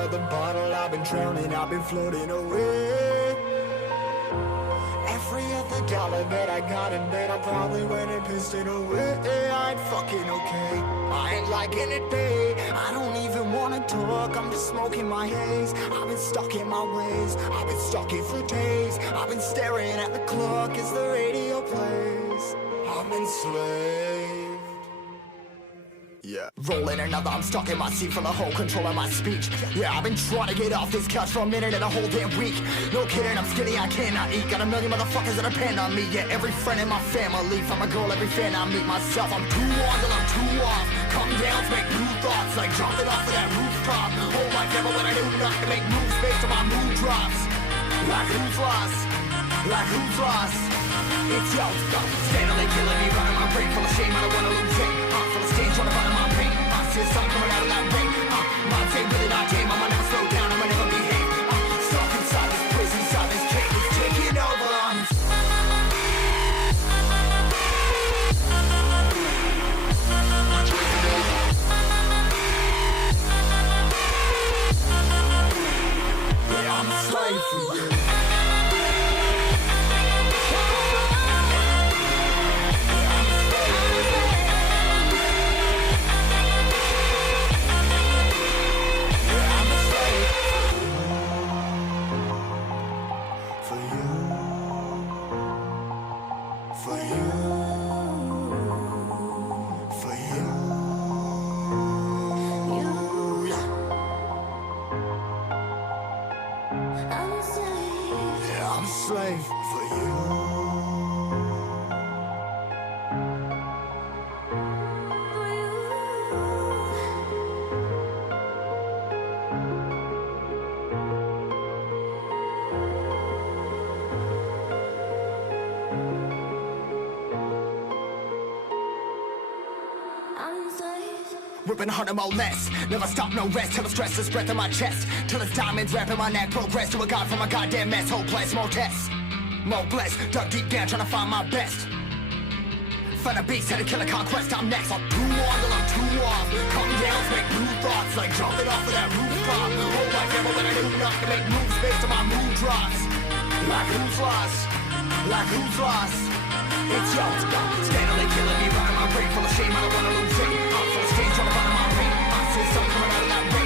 of the bottle, I've been drowning, I've been floating away. Every other dollar that I got in bed, I probably went and pissed it away. I ain't fucking okay, I ain't liking it, babe. I don't even wanna talk, I'm just smoking my haze. I've been stuck in my ways, I've been stuck here for days. I've been staring at the clock as the radio plays. I'm enslaved. Yeah. Rolling another, I'm stuck in my seat for the whole control of my speech. Yeah, I've been trying to get off this couch for a minute and a whole damn week. No kidding, I'm skinny, I cannot eat. Got a million motherfuckers that depend on me. Yeah, every friend in my family. From a girl, every fan I meet myself. I'm too on till I'm too off. Come down to make new thoughts, like jumping off of that rooftop. Whole life never when I do nothing to make moves based on my mood drops. Like who's lost? Like who's lost? It's yo, steadily killing me, running my brain full of shame. I don't wanna lose it. Full of stage, trying to find my pain. See the sun coming out of that rain. Mind ain't really not tame. I'ma never slow down, I'ma never behave. Stuck inside this prison, inside this cage, it's taking over. Yeah, I'm a slave for you. I'm a slave for you. Ripping harder, more less. Never stop, no rest. Till the stress is breath in my chest. Till it's diamonds wrapping my neck. Progress to a god from a goddamn mess. Hopeless, more tests, more blessed. Dug deep down, trying to find my best. Find a beast, had to kill a conquest. I'm next. I'm too on till I'm too off. Come down, make new thoughts, like jumping off of that rooftop. Whole life never when I do nothing to make moves based on my mood drops. Like who's lost? Like who's lost? It's yo, steadily killing me, running my brain full of shame. I don't wanna lose it. Full of stage, trying to find my pain. I see the sun coming out of that rain.